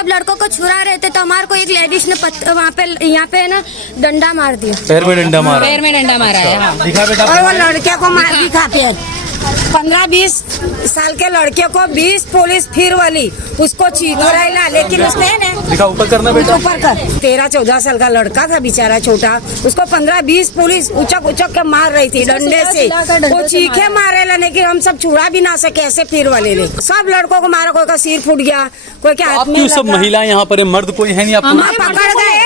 सब लड़कों को छुरा रहे थे तो हमारे को एक लेडीज ने वहाँ पे यहाँ पे ना डंडा मार दिया, पैर में डंडा मारा, पैर में डंडा मारा है। हाँ। दिखा बेटा। और वो लड़के को मार दिखा फिर 15-20 साल के लड़के को 20 पुलिस फिर वाली उसको चीखोराइला, लेकिन उसने दिखा, ऊपर करना बेटा, ऊपर कर 13-14 साल का लड़का था बेचारा छोटा, उसको 15-20 पुलिस उचक उचक के मार रही थी डंडे से, वो चीखे मारे, लेकिन हम सब छुड़ा भी ना सके ऐसे फिर वाले ने सब लड़कों को मारा, कोई का सिर फूट गया, कोई के हाथ में सब महिलाएं यहाँ पर है, मर्द कोई है नहीं आपको? पकड़ गए,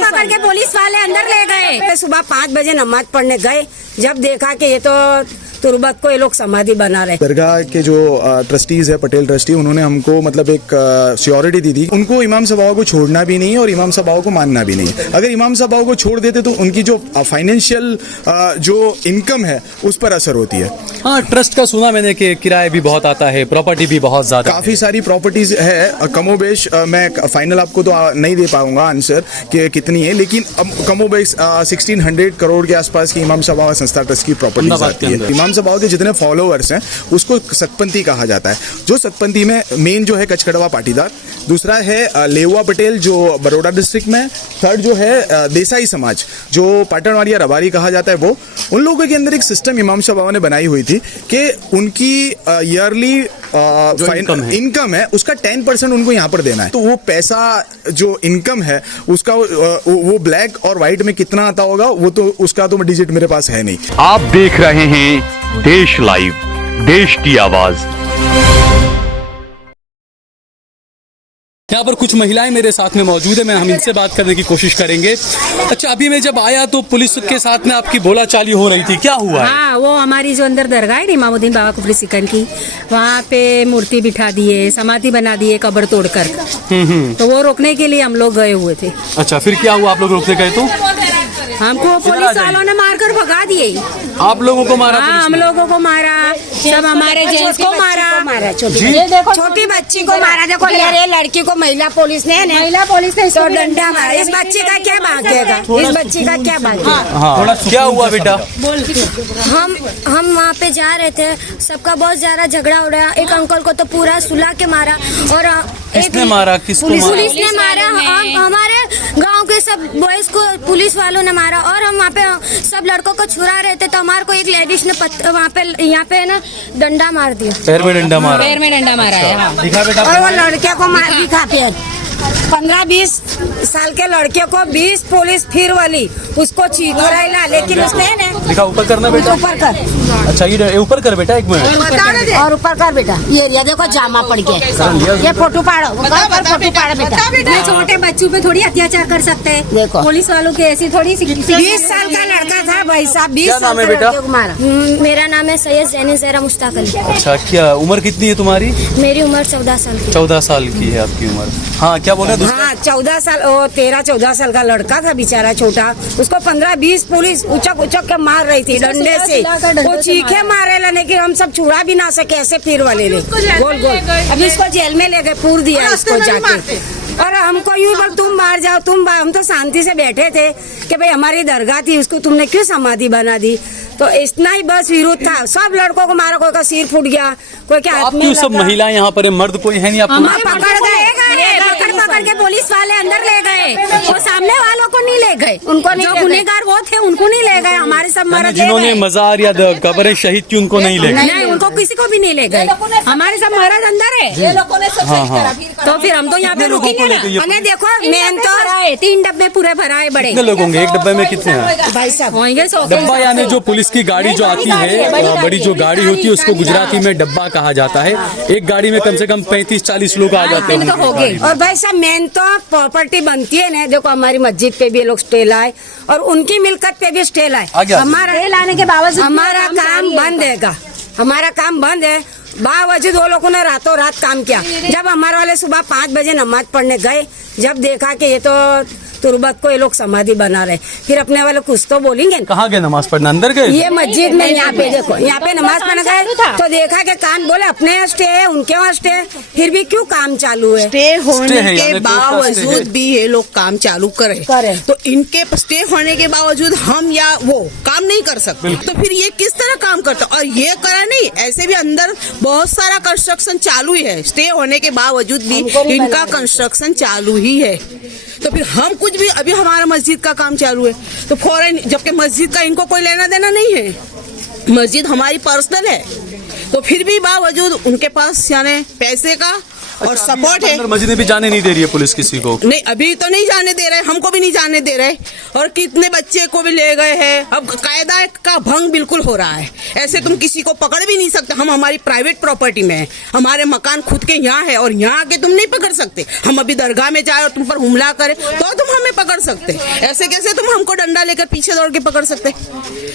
पकड़ के पुलिस वाले अंदर ले गए। सुबह 5 बजे नमाज पढ़ने गए, जब देखा कि ये तो तुरबत को ये लोग समाधि बना रहे। दरगाह के जो ट्रस्टीज है, पटेल ट्रस्टी, उन्होंने हमको मतलब एक श्योरिटी दी थी, उनको इमाम साहब को छोड़ना भी नहीं और इमाम साहब को मानना भी नहीं। अगर इमाम साहब को छोड़ देते तो उनकी जो फाइनेंशियल जो इनकम है उस पर असर होती है। हाँ, ट्रस्ट का सुना मैंने कि किराया भी बहुत आता है, प्रॉपर्टी भी बहुत ज्यादा, काफी सारी प्रॉपर्टीज है। कमोबेश मैं फाइनल आपको तो नहीं दे पाऊंगा आंसर कि कितनी है, लेकिन कमोबेश 1600 करोड़ के आसपास की इमाम साहब संस्था ट्रस्ट की प्रॉपर्टीज आती है। इमाम साहब के जितने फॉलोअर्स हैं उसको सतपंथी कहा जाता है। जो सतपंथी में मेन जो है कचकड़वा पाटीदार, दूसरा है लेवा पटेल जो बड़ौदा डिस्ट्रिक्ट में, थर्ड जो है देसाई समाज जो पाटणवाड़िया रबारी कहा जाता है। वो उन लोगों के अंदर एक सिस्टम इमाम साहब ने बनाई हुई थी कि उनकी ईयरली इनकम है उसका 10% उनको यहाँ पर देना है। तो वो पैसा जो इनकम है उसका वो ब्लैक और व्हाइट में कितना आता होगा वो तो उसका तो डिजिट मेरे पास है नहीं। आप देख रहे हैं देश लाइव, देश की आवाज। यहाँ पर कुछ महिलाएं मेरे साथ में मौजूद है, हम इनसे बात करने की कोशिश करेंगे। अच्छा, अभी मैं जब आया तो पुलिस के साथ में आपकी बोलाचाली हो रही थी, क्या हुआ है? हाँ, वो हमारी जो अंदर दरगाह है इमामुद्दीन बाबा कुफरी सिकन की, वहाँ पे मूर्ति बिठा दिए, समाधि बना दिए कब्र तोड़कर। तो वो रोकने के लिए हम लोग गए हुए थे। अच्छा, फिर क्या हुआ? आप लोग रोकने गए तो हमको पुलिस वालों ने मारकर भगा दिए। आप लोगों को मारा? हाँ, हम लोगों को मारा, सब हमारे जेंट्स को मारा, छोटी बच्ची को मारा। देखो ये लड़की को महिला पुलिस ने तो डंडा मारा। इस बच्ची का क्या भागेगा, इस बच्ची का क्या भागेगा? हाँ, क्या हुआ बेटा? हम वहाँ पे जा रहे थे, सबका बहुत ज्यादा झगड़ा हो रहा। एक अंकल को तो पूरा सुला के मारा और किसने मारा? किसको मारा? पुलिस ने मारा। हमारे गांव के सब बॉयज को पुलिस वालों ने मारा और हम वहाँ पे सब लड़कों को छुरा रहे थे तो हमारे को एक लेडीज ने वहाँ पे यहाँ पे ना डंडा मार दिया, पैर में डंडा मारा, पैर में डंडा मारा है। हाँ। दिखा बेटा। और वो लड़के को मार दिखा फिर 15-20 साल के लड़के को 20 पुलिस फिर वाली उसको चीखोराइला, लेकिन उसने दिखा, ऊपर करना बेटा, ऊपर कर। अच्छा, ये ऊपर कर बेटा, एक मिनट और ऊपर कर बेटा। ये देखो जामा पड़ गया, ये फोटो पाड़ो, फोटो पाड़ो बेटा। छोटे बच्चों पे थोड़ी अत्याचार कर सकते हैं, देखो पुलिस वालों की ऐसी थोड़ी 20 साल का लड़का था भाई साहब, 20 क्या साल नाम है का बेटा? लड़के को मारा। मेरा नाम है सैयद जैनी ज़हरा मुश्ताक अली। अच्छा, क्या उम्र कितनी है तुम्हारी? मेरी उम्र 14 साल की। 14 साल की है आपकी उम्र। हाँ, क्या बोले? हाँ, 13-14 साल का लड़का था बेचारा छोटा, उसको 15-20 पुलिस उचक उचक के मार रही थी डंडे से, वो चीखे मारे, लेकिन हम सब छुड़ा भी ना सके ऐसे फिर वाले ने गोल अभी इसको जेल में ले गए, पूर दिया इसको जाके। और हमको यूं बोल तुम बाहर जाओ, हम तो शांति से बैठे थे कि भाई हमारी दरगाह थी, उसको तुमने क्यों समाधि बना दी? तो इतना ही बस विरोध था। सब लड़कों को मारा, कोई का सिर फूट गया, कोई के हाथ में सब महिलाएं यहाँ पर है, मर्द कोई है नहीं आपको? पकड़ के पुलिस वाले अंदर ले गए, वो सामने वालों को नहीं ले गए, उनको जो गुनहगार वो थे उनको नहीं ले गए, हमारे सब मर्द जिन्होंने मजार या कब्रें शहीद की उनको नहीं ले गए? नहीं, उनको किसी को भी नहीं ले गए, हमारे सब मर्द अंदर है। तो फिर हम तो यहाँ पे रुकेंगे ना। देखो मेन तो 3 डब्बे पूरे भराए बड़े। कितने लोग होंगे एक डब्बे में? कितने हैं भाई साहब? होंगे 100। डब्बा यानी जो पुलिस की गाड़ी जो आती है, बड़ी जो गाड़ी होती है उसको गुजराती में डब्बा कहा जाता है। एक गाड़ी में कम से कम 35-40 लोग आ जाते हैं। और भाई साहब मेन तो प्रॉपर्टी बनती है ना, देखो हमारी मस्जिद पे भी लोग स्टे लाए और उनकी मिल्कत पे भी स्टे लाए। हमारा लाने के बावजूद हमारा काम बंद है, हमारा काम बंद है। बावजूद वो लोगों ने रातों रात काम किया। जब हमारे वाले सुबह 5 बजे नमाज पढ़ने गए, जब देखा कि ये तो तुरबत को ये लोग समाधि बना रहे। फिर अपने वाले कुछ तो बोलेंगे ना। कहाँ गए नमाज पढ़ने, अंदर गए? ये मस्जिद में यहाँ पे देखो, यहाँ पे नमाज पढ़ने गए तो देखा कि कान बोले अपने यहाँ स्टे है, उनके वहाँ स्टे है, फिर भी क्यों काम चालू है? स्टे होने स्टे है, के यानी बावजूद भी ये लोग काम चालू करे तो इनके स्टे होने के बावजूद हम या वो काम नहीं कर सकते, तो फिर ये किस तरह काम करता? और ये करा नहीं, ऐसे भी अंदर बहुत सारा कंस्ट्रक्शन चालू ही है, स्टे होने के बावजूद भी इनका कंस्ट्रक्शन चालू ही है। तो फिर हम कुछ भी, अभी हमारा मस्जिद का काम चालू है तो फौरन, जबकि मस्जिद का इनको कोई लेना देना नहीं है, मस्जिद हमारी पर्सनल है, तो फिर भी बावजूद उनके पास यानी पैसे का और सपोर्ट है। अंदर मस्जिद में भी जाने नहीं दे रही है पुलिस किसी को? नहीं, अभी तो नहीं जाने दे रहे, हमको भी नहीं जाने दे रहे, और कितने बच्चे को भी ले गए हैं। अब कायदा का भंग बिल्कुल हो रहा है, ऐसे तुम किसी को पकड़ भी नहीं सकते। हम हमारी प्राइवेट प्रॉपर्टी में है, हमारे मकान खुद के यहाँ है, और यहाँ आके तुम नहीं पकड़ सकते। हम अभी दरगाह में जाए और तुम पर हमला करें तो तुम हमें पकड़ सकते, ऐसे कैसे तुम हमको डंडा लेकर पीछे दौड़ के पकड़ सकते?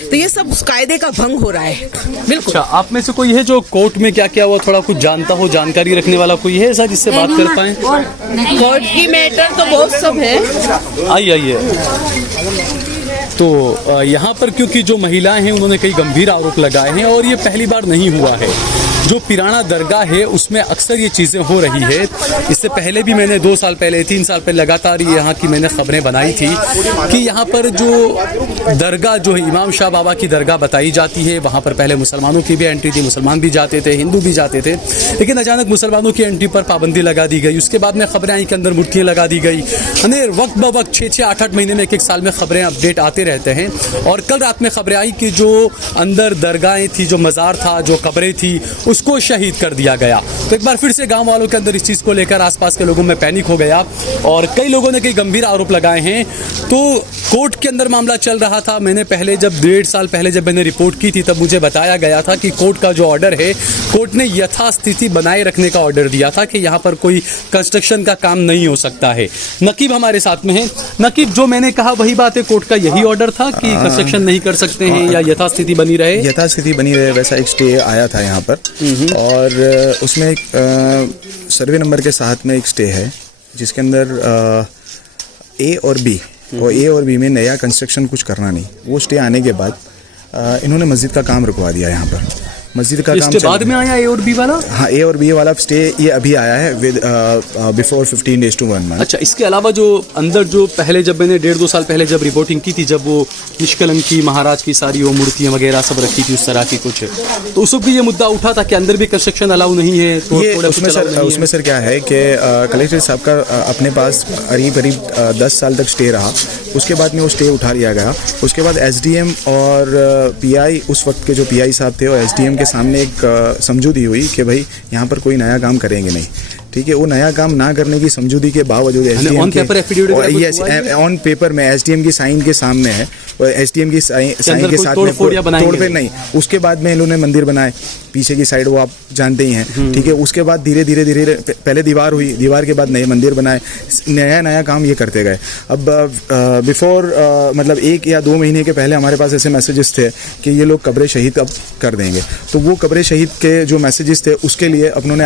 तो ये सब कायदे का भंग हो रहा है बिल्कुल। अच्छा, आप में से कोई है जो कोर्ट में क्या क्या हुआ थोड़ा कुछ जानता हो, जानकारी रखने वाला कोई है ऐसा जिससे बात कर पाए? कोर्ट की मैटर तो बहुत सब है। आइए। तो यहाँ पर क्योंकि जो महिलाएं हैं उन्होंने कई गंभीर आरोप लगाए हैं, और ये पहली बार नहीं हुआ है। जो पिराना दरगाह है उसमें अक्सर ये चीज़ें हो रही है। इससे पहले भी मैंने 2 साल पहले 3 साल पहले लगातार यहाँ की मैंने खबरें बनाई थी कि यहाँ पर जो दरगाह जो है इमाम शाह बाबा की दरगाह बताई जाती है, वहाँ पर पहले मुसलमानों की भी एंट्री थी, मुसलमान भी जाते थे, हिंदू भी जाते थे, लेकिन अचानक मुसलमानों की एंट्री पर पाबंदी लगा दी गई। उसके बाद में खबरें आई के अंदर मूर्तियाँ लगा दी गई। यानी वक्त ब वक्त 6-6, 8-8 महीने में, 1-1 साल में खबरें अपडेट आते रहते हैं। और कल रात में खबरें आई कि जो अंदर दरगाहें थी, जो मज़ार था, जो कब्रें थी, उसको शहीद कर दिया गया। तो एक बार फिर से गांव वालों के अंदर इस चीज़ को लेकर आसपास के लोगों में पैनिक हो गया, और कई लोगों ने कई गंभीर आरोप लगाए हैं। तो कोर्ट के अंदर मामला चल रहा था। मैंने पहले जब 1.5 साल पहले जब मैंने रिपोर्ट की थी तब मुझे बताया गया था कि कोर्ट का जो ऑर्डर है, कोर्ट ने यथास्थिति बनाए रखने का ऑर्डर दिया था कि यहाँ पर कोई कंस्ट्रक्शन का काम नहीं हो सकता है। नकीब हमारे साथ में है। नकीब, जो मैंने कहा वही बात है, कोर्ट का यही ऑर्डर था कि कंस्ट्रक्शन नहीं कर सकते हैं या यथास्थिति बनी रहे? यथास्थिति बनी रहे, वैसा एक स्टे आया था यहाँ पर, और उसमें एक सर्वे नंबर के साथ में एक स्टे है जिसके अंदर ए और बी, और ए और बी में नया कंस्ट्रक्शन कुछ करना नहीं। वो स्टे आने के बाद इन्होंने मस्जिद का काम रुकवा दिया यहाँ पर। मस्जिद का काम बाद में आया ए और बी वाला? हाँ, ए और बी वाला स्टे ये अभी आया है with before 15 days to 1 month। अच्छा, इसके अलावा जो अंदर जो पहले जब मैंने 1.5-2 साल पहले जब रिपोर्टिंग की थी, जब वो निष्कलंकी महाराज की सारी वो मूर्तियाँ वगैरह सब रखी थी उस तरह की कुछ, तो उस वक्त भी ये मुद्दा उठा था कि अंदर भी कंस्ट्रक्शन अलाउ नहीं है। तो उसमें सर क्या है कि कलेक्टर साहब का अपने पास करीब 10 साल तक स्टे रहा। उसके बाद में वो स्टे उठा लिया गया। उसके बाद एसडीएम और पीआई, उस वक्त के जो पीआई साहब थे, और एसडीएम के सामने एक समझौती हुई कि भाई यहाँ पर कोई नया काम करेंगे नहीं। ठीक है, वो नया काम ना करने की समझौती के बावजूद एसडीएम ऑन पेपर में एसडीएम की साइन के सामने है, और एसडीएम की साइन के साथ में तोड़ पे नहीं। उसके बाद में इन्होंने मंदिर बनाए पीछे की साइड, वो आप जानते ही हैं। ठीक है, उसके बाद धीरे धीरे पहले दीवार हुई, दीवार के बाद नए मंदिर बनाए, नया काम ये करते गए। अब बिफोर मतलब 1 या 2 महीने के पहले हमारे पास ऐसे मैसेजेस थे कि ये लोग कब्र शहीद अब कर देंगे। तो वो कब्र शहीद के जो मैसेजेस थे उसके लिए अपनों ने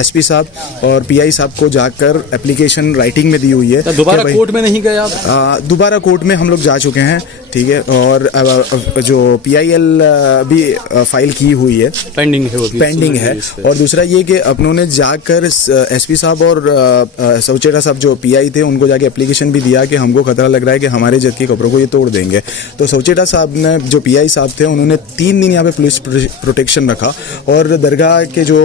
एसपी साहब और पीआई साहब को जाकर एप्लीकेशन राइटिंग में दी हुई है। दोबारा कोर्ट में नहीं गए आप? दोबारा कोर्ट में हम लोग जा चुके हैं। ठीक है, और जो PIL भी फाइल की हुई है, पेंडिंग है। और दूसरा ये कि अपनों ने जाकर एसपी साहब और सौचेटा साहब जो PI थे उनको जाके एप्लीकेशन भी दिया कि हमको खतरा लग रहा है कि हमारे जद की कब्रों को ये तोड़ देंगे। तो सौचेटा साहब ने, जो PI साहब थे, उन्होंने 3 दिन यहाँ पे पुलिस प्रोटेक्शन रखा, और दरगाह के जो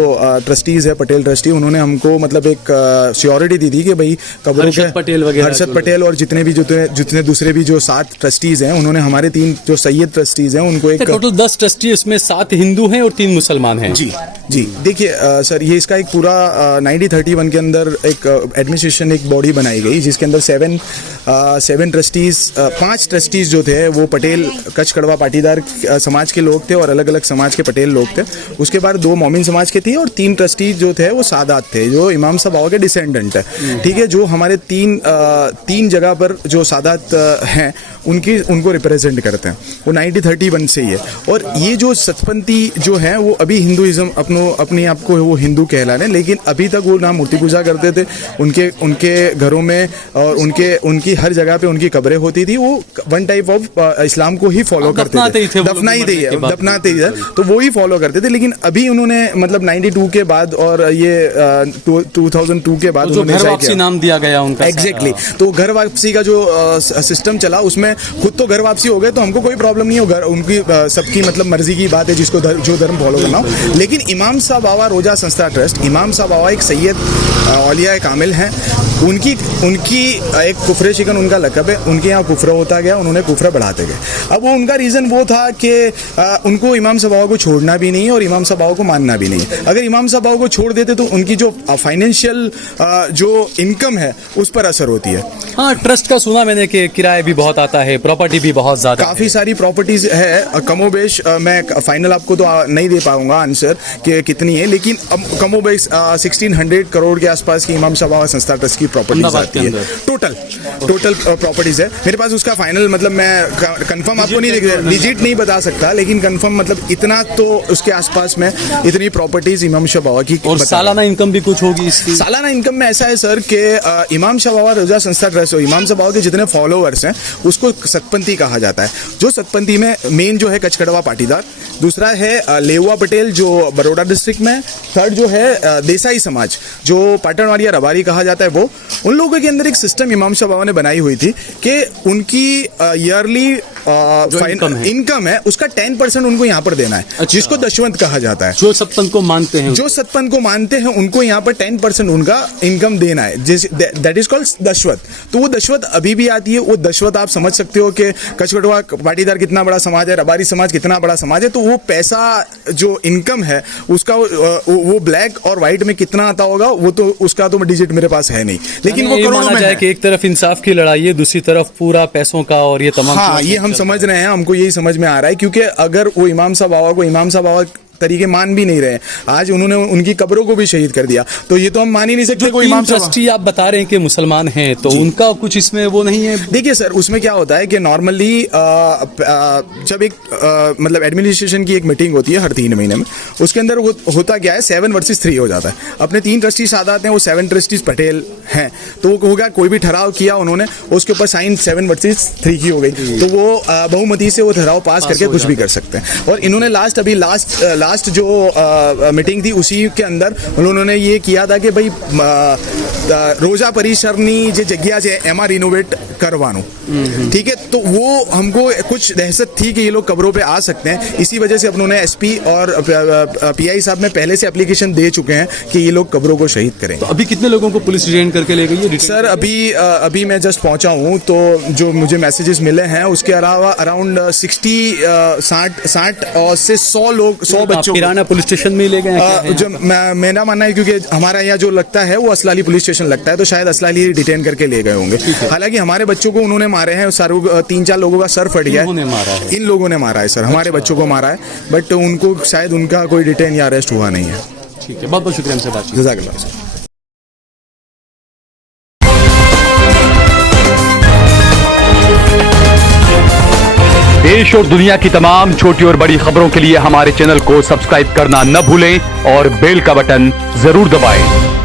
ट्रस्टीज है, पटेल ट्रस्टी, उन्होंने हमको मतलब एक श्योरिटी दी थी कि भाई कब्रों के हर्षद पटेल और जितने दूसरे भी जो 7 ट्रस्टीज हैं, उन्होंने हमारे 3 जो सैयद ट्रस्टीज हैं उनको एक टोटल 10 ट्रस्टी, इसमें 7 हिंदू हैं और 3 मुसलमान हैं। जी देखिए सर, ये इसका एक पूरा 1931 के अंदर एक एडमिनिस्ट्रेशन एक बॉडी बनाई गई जिसके अंदर 7 ट्रस्टीज, 5 ट्रस्टीज जो थे वो पटेल कच्छ कड़वा पाटीदार समाज के लोग थे और अलग अलग समाज के पटेल लोग थे। उसके बाद 2 मोमिन समाज के थे और 3 ट्रस्टीज जो थे वो सादात थे, जो इमाम साहब बाबा के डिसेंडेंट है। ठीक है, जो हमारे 3 जगह पर जो सादात हैं उनको उनको रिप्रेजेंट करते हैं। वो 1931 से ही है। और ये जो सतपंथी जो है वो अभी हिंदुइज्म अपने आप को वो हिंदू कहला रहे हैं, लेकिन अभी तक वो ना मूर्ति पूजा करते थे। उनके घरों में और उनकी हर जगह पे उनकी कब्रें होती थी। वो वन टाइप ऑफ इस्लाम को ही फॉलो करते थे, दफनाते ही थे, तो वो ही फॉलो करते थे। लेकिन अभी उन्होंने मतलब 92 के बाद और ये 2002 के बाद घर वापसी नाम दिया गया उनका। एग्जैक्टली। तो घर वापसी का जो सिस्टम चला उसमें खुद तो घर वापसी हो गए, तो हमको कोई प्रॉब्लम नहीं हो। उनकी सबकी मतलब मर्जी की बात है, जिसको जो धर्म फॉलो करना हो। लेकिन इमाम साहब बाबा रोजा संस्था ट्रस्ट, इमाम साहब बाबा एक सैयद औलिया कामिल हैं। उनकी एक कुफरे शिकन उनका लक़ब है। उनके यहाँ कुफरा होता गया, उन्होंने कुफरा बढ़ाते गए। अब वो उनका रीज़न वो था कि उनको इमाम साहब बाबा को छोड़ना भी नहीं और इमाम साहब बाबा को मानना भी नहीं। अगर इमाम साहब बाबा को छोड़ देते तो उनकी जो फाइनेंशियल जो इनकम है उस पर असर होती है। हाँ, ट्रस्ट का सुना मैंने कि किराया भी बहुत आता है, प्रॉपर्टी भी बहुत ज़्यादा, काफ़ी सारी प्रॉपर्टीज है। कमोबेश मैं फाइनल आपको तो नहीं दे पाऊंगा आंसर कि कितनी है, लेकिन कमोबेश 1600 करोड़ के आसपास की इमाम साहब बाबा संस्था ट्रस्ट की प्रॉपर्टीज आती है। टोटल प्रॉपर्टीज है मेरे पास। उसका फाइनल मतलब मैं कंफर्म आपको नहीं डिजिट नहीं बता सकता, लेकिन कंफर्म मतलब इतना तो उसके आसपास में इतनी प्रॉपर्टीज इमाम साहब बाबा की। और सालाना इनकम भी कुछ होगी इसकी? सालाना इनकम में ऐसा है सर कि इमाम साहब बाबा रोजा संस्था ट्रस्ट हो, इमाम साहब बाबा के जितने फॉलोअर्स हैं उसको सतपंथी कहा जाता है। जो सतपंथी में मेन जो है कचकड़वा पाटीदार, दूसरा है लेवा पटेल जो बड़ौदा डिस्ट्रिक्ट में, थर्ड जो है देसाई समाज जो पाटणवाड़िया रबारी कहा जाता है। वो उन लोगों के अंदर एक सिस्टम इमाम साहब बाबा ने बनाई हुई थी कि उनकी ईयरली इनकम है उसका 10% उनको यहाँ पर देना है। अच्छा। जिसको दशवंत कहा जाता है। जो सतपंथ को मानते हैं उनको यहाँ पर 10% उनका इनकम देना है, दैट इज कॉल्ड दशवत। तो वो दशवत अभी भी आती है। वो दशवत आप समझ सकते हो कि कचकड़वा पाटीदार कितना बड़ा समाज है, रबारी समाज कितना बड़ा समाज है। तो वो पैसा जो इनकम है उसका वो ब्लैक और व्हाइट में कितना आता होगा वो तो उसका तो डिजिट मेरे पास है नहीं, लेकिन वो करोड़ों में है। कि एक तरफ इंसाफ की लड़ाई है, दूसरी तरफ पूरा पैसों का और ये तमाम। हाँ, ये हम समझ रहे हैं, हमको यही समझ में आ रहा है, क्योंकि अगर वो इमाम साहब बाबा तरीके मान भी नहीं रहे, आज उन्होंने उनकी कब्रों को भी शहीद कर दिया, तो ये तो हम मान ही नहीं सकते। कोई इमाम ट्रस्टी आप बता रहे हैं कि मुसलमान हैं, तो उनका कुछ इसमें वो नहीं है? देखिए सर, उसमें क्या होता है कि नॉर्मली जब एक मतलब एडमिनिस्ट्रेशन की एक मीटिंग होती है हर 3 महीने में, उसके अंदर वो होता क्या है 7 वर्सेस 3 हो जाता है। अपने 3 ट्रस्टीज साथ आते हैं, वो 7 ट्रस्टीज पटेल हैं, तो वो होगा कोई भी ठहराव किया उन्होंने, उसके ऊपर साइन 7 वर्सेस 3 की हो गई, तो वो बहुमति से वो ठहराव पास करके कुछ भी कर सकते हैं। और इन्होंने लास्ट जो मीटिंग थी उसी के अंदर उन्होंने ये किया था कि भाई रोजा परिसरनी जो जगह है एमा रिनोवेट करवानो, ठीक है। तो वो हमको कुछ दहशत थी कि ये लोग कब्रों पे आ सकते हैं, इसी वजह से उन्होंने एसपी और पीआई साहब में पहले से एप्लीकेशन दे चुके हैं कि ये लोग कब्रों को शहीद करें। तो अभी कितने लोगों को पुलिस डिटेन करके ले गई है? सर अभी मैं जस्ट पहुंचा हूँ, तो जो मुझे मैसेजेस मिले हैं उसके अलावा अराउंड 60 और से 100 बच्चों पिराना पुलिस स्टेशन में ले गए। जो मेरा मानना है, क्योंकि हमारा यहाँ जो लगता है वो असलाली पुलिस स्टेशन लगता है, तो शायद असलाली डिटेन करके ले गए होंगे। हालांकि हमारे बच्चों को उन्होंने मारे हैं, 3-4 लोगों का सर फट गया है। इन लोगों ने मारा है सर, हमारे बच्चों को मारा है, बट उनको शायद उनका कोई डिटेन या अरेस्ट हुआ नहीं है। ठीक है, बहुत बहुत शुक्रिया हमसे बातचीत। जज़ाकल्लाह सर। देश और दुनिया की तमाम छोटी और बड़ी खबरों के लिए हमारे चैनल को सब्सक्राइब करना न भूलें और बेल का बटन जरूर दबाएं।